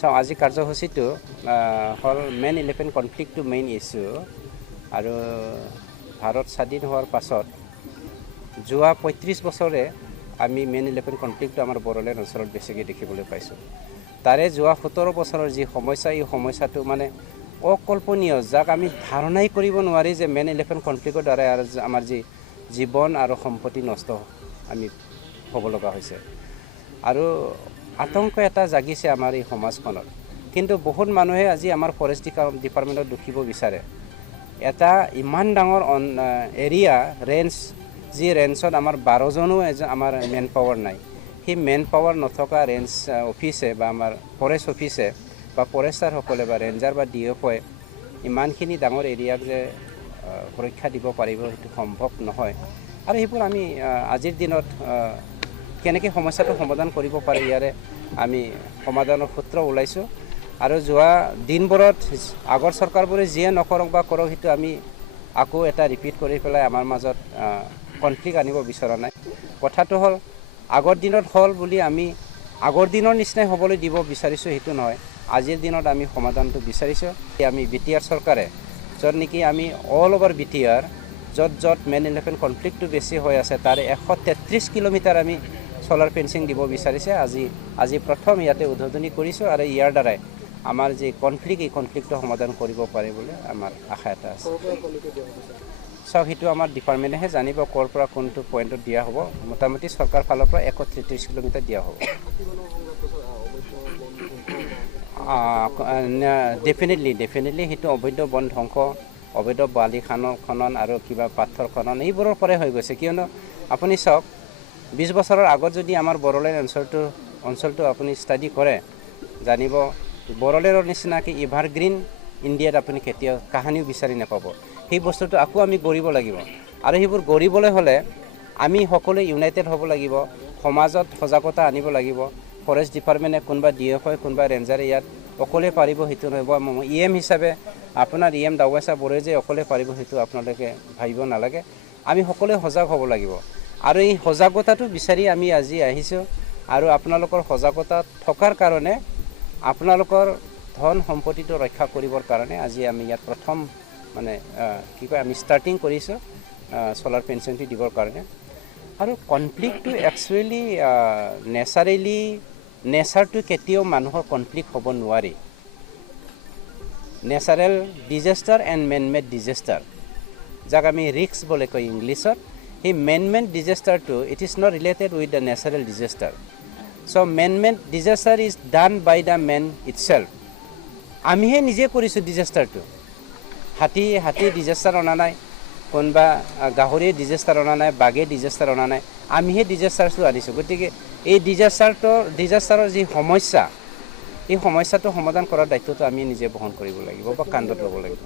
চাওঁ আজি কাৰ্যসূচীটো হ'ল মেন ইলেফেণ্ট কনফ্লিক্টটো মেইন ইছ্যু আৰু ভাৰত স্বাধীন হোৱাৰ পাছত যোৱা ৩৫ বছৰে আমি মেন ইলেফেণ্ট কনফ্লিক্টটো আমাৰ বড়োলেণ্ড অঞ্চলত বেছিকৈ দেখিবলৈ পাইছোঁ তাৰে যোৱা ১৭ বছৰৰ যি সমস্যা এই সমস্যাটো মানে অকল্পনীয় যাক আমি ধাৰণাই কৰিব নোৱাৰি যে মেন ইলেফেণ্ট কনফ্লিক্টৰ দ্বাৰা আমাৰ যি জীৱন আৰু সম্পত্তি নষ্ট আমি হ'ব লগা হৈছে আৰু আতংক এটা জাগিছে আমাৰ এই সমাজখনত কিন্তু বহুত মানুহে আজি আমাৰ ফৰেষ্ট ডিপাৰ্টমেণ্টত দুখিব বিচাৰে এটা ইমান ডাঙৰ এৰিয়া ৰেঞ্জ যি ৰেঞ্জত আমাৰ 12জনো আমাৰ মেন পাৱাৰ নাই সেই মেন পাৱাৰ নথকা ৰেঞ্জ অফিচে বা আমাৰ ফৰেষ্ট অফিচে বা ফৰেষ্টাৰসকলে বা ৰেঞ্জাৰ বা ডিএফঅ'ই ইমানখিনি ডাঙৰ এৰিয়াক যে সুৰক্ষা দিব পাৰিব সেইটো সম্ভৱ নহয় আৰু সেইবোৰ আমি আজিৰ দিনত কেনেকৈ সমস্যাটো সমাধান কৰিব পাৰি ইয়াৰে আমি সমাধানৰ সূত্ৰ ওলাইছোঁ আৰু যোৱা দিনবোৰত আগৰ চৰকাৰবোৰে যিয়ে নকৰক বা কৰক সেইটো আমি আকৌ এটা ৰিপিট কৰি পেলাই আমাৰ মাজত কনফ্লিক্ট আনিব বিচৰা নাই কথাটো হ'ল আগৰ দিনত হ'ল বুলি আমি আগৰ দিনৰ নিচিনাই হ'বলৈ দিব বিচাৰিছোঁ সেইটো নহয় আজিৰ দিনত আমি সমাধানটো বিচাৰিছোঁ আমি বিটিআৰ চৰকাৰে য'ত নেকি আমি অল অভাৰ বিটিআৰ য'ত মেন ইলেফেণ্ট কনফ্লিক্টটো বেছি হৈ আছে তাৰে 133 কিলোমিটাৰ আমি সোলাৰ ফেন্সিং দিব বিচাৰিছে আজি প্ৰথম ইয়াতে উদ্বোধনী কৰিছোঁ আৰু ইয়াৰ দ্বাৰাই আমাৰ যি কনফ্লিক্ট এই কনফ্লিক্টটো সমাধান কৰিব পাৰে বুলি আমাৰ আশা এটা আছে চাওক সেইটো আমাৰ ডিপাৰ্টমেণ্টেহে জানিব ক'ৰ পৰা কোনটো পইণ্টত দিয়া হ'ব মোটামুটি চৰকাৰ ফালৰ পৰা 133 কিলোমিটাৰ দিয়া হ'ব ডেফিনেটলি সেইটো অবৈধ বন ধ্বংস অবৈধ বালি খনন আৰু কিবা পাথৰ খনন এইবোৰৰ পৰাই হৈ গৈছে কিয়নো আপুনি চাওক 20 বছৰৰ আগত যদি আমাৰ বড়োলেণ্ড অঞ্চলটো আপুনি ষ্টাডি কৰে জানিব বড়োলেণ্ডৰ নিচিনাকৈ এভাৰগ্ৰীণ ইণ্ডিয়াত আপুনি কেতিয়াও কাহানিও বিচাৰি নাপাব সেই বস্তুটো আকৌ আমি গঢ়িব লাগিব আৰু সেইবোৰ গঢ়িবলৈ হ'লে আমি সকলোৱে ইউনাইটেড হ'ব লাগিব সমাজত সজাগতা আনিব লাগিব ফৰেষ্ট ডিপাৰ্টমেণ্টে কোনোবা ডিএফঅ'ই কোনোবা ৰেঞ্জাৰে ইয়াত অকলে পাৰিব সেইটো নহ'ব ইএম হিচাপে আপোনাৰ ইএম দাৱাইছা বৰে যে অকলে পাৰিব সেইটো আপোনালোকে ভাবিব নালাগে আমি সকলোৱে সজাগ হ'ব লাগিব আৰু এই সজাগতাটো বিচাৰি আমি আজি আহিছোঁ আৰু আপোনালোকৰ সজাগতা থকাৰ কাৰণে আপোনালোকৰ ধন সম্পত্তিটো ৰক্ষা কৰিবৰ কাৰণে আজি আমি ইয়াত প্ৰথম মানে কি কয় আমি ষ্টাৰ্টিং কৰিছোঁ সোলাৰ ফেন্সিংটো দিবৰ কাৰণে আৰু কনফ্লিক্টটো একচুৱেলি নেচাৰটো কেতিয়াও মানুহৰ কনফ্লিক্ট হ'ব নোৱাৰি natural disaster and man made disaster যাক আমি ৰিস্ক বুলি কয় ইংলিছত সেই মেন মেড ডিজাষ্টাৰটো it is not related with the natural disaster so' man made disaster is done by the man itself আমিহে নিজে কৰিছোঁ ডিজাষ্টাৰটো হাতী ডিজাষ্টাৰ অনা নাই কোনোবা গাহৰিয়ে ডিজাষ্টাৰ অনা নাই বাঘে ডিজাষ্টাৰ অনা নাই আমিহে ডিজাষ্টাৰটো আনিছোঁ গতিকে এই ডিজাষ্টাৰৰ যি সমস্যা এই সমস্যাটো সমাধান কৰাৰ দায়িত্বটো আমি নিজে বহন কৰিব লাগিব বা কান্ধত ল'ব লাগিব